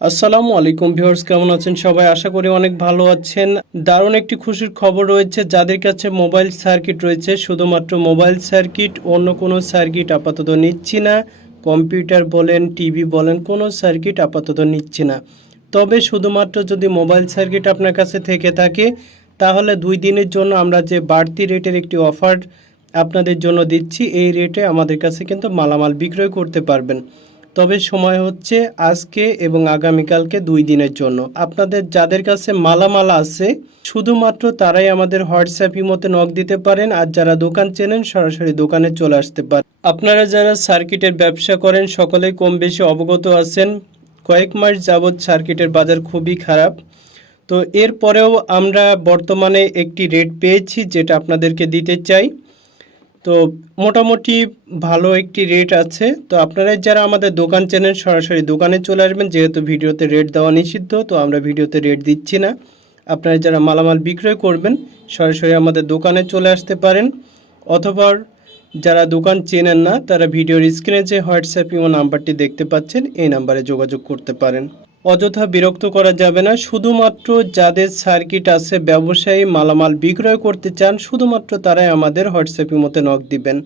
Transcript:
আসসালামু আলাইকুম ভিউয়ার্স, কেমন আছেন সবাই? আশা করি অনেক ভালো আছেন। দারুণ একটি খুশির খবর রয়েছে যাদের কাছে মোবাইল সার্কিট রয়েছে, শুধুমাত্র মোবাইল সার্কিট, অন্য কোনো সার্কিট আপাতত নিচ্ছি না। কম্পিউটার বলেন, টিভি বলেন, কোনো সার্কিট আপাতত নিচ্ছি না। তবে শুধুমাত্র যদি মোবাইল সার্কিট আপনার কাছে থেকে থাকে তাহলে 2 দিনের জন্য আমরা যে বাড়তি রেটের একটি অফার আপনাদের জন্য দিচ্ছি, এই রেটে আমাদের কাছে কিন্তু মালামাল বিক্রয় করতে পারবেন। তবে সময় হচ্ছে আজকে এবং আগামীকালকে 2 দিনের জন্য। আপনাদের যাদের কাছে মালামাল আছে শুধুমাত্র তারাই আমাদের হোয়াটসঅ্যাপ ইমোতে নক দিতে পারেন, আর যারা দোকান চেনেন সরাসরি দোকানে চলে আসতে পারেন। আপনারা যারা সার্কিটের ব্যবসা করেন সকলেই কম বেশি অবগত আছেন, কয়েক মাস যাবৎ সার্কিটের বাজার খুবই খারাপ। তো এরপরেও আমরা বর্তমানে একটি রেট পেয়েছি যেটা আপনাদেরকে দিতে চাই। তো মোটামুটি ভালো একটি রেট আছে। তো আপনারা যারা আমাদের দোকান চেনেন সরাসরি দোকানে চলে আসবেন, যেহেতু ভিডিওতে রেট দেওয়া নিষিদ্ধ তো আমরা ভিডিওতে রেট দিচ্ছি না। আপনারা যারা মালামাল বিক্রয় করবেন সরাসরি আমাদের দোকানে চলে আসতে পারেন, অথবা যারা দোকান চেনেন না তারা ভিডিওর স্ক্রিনে যে হোয়াটসঅ্যাপ ইমো নাম্বারটি দেখতে পাচ্ছেন এই নাম্বারে যোগাযোগ করতে পারেন। অযথা বিরক্ত করা যাবে না, শুধুমাত্র যাদের সার্কিট আছে, ব্যবসায়ী মালামাল বিক্রয় করতে চান, শুধুমাত্র তারাই আমাদের হোয়াটসঅ্যাপ ইমোতে নক দিবেন।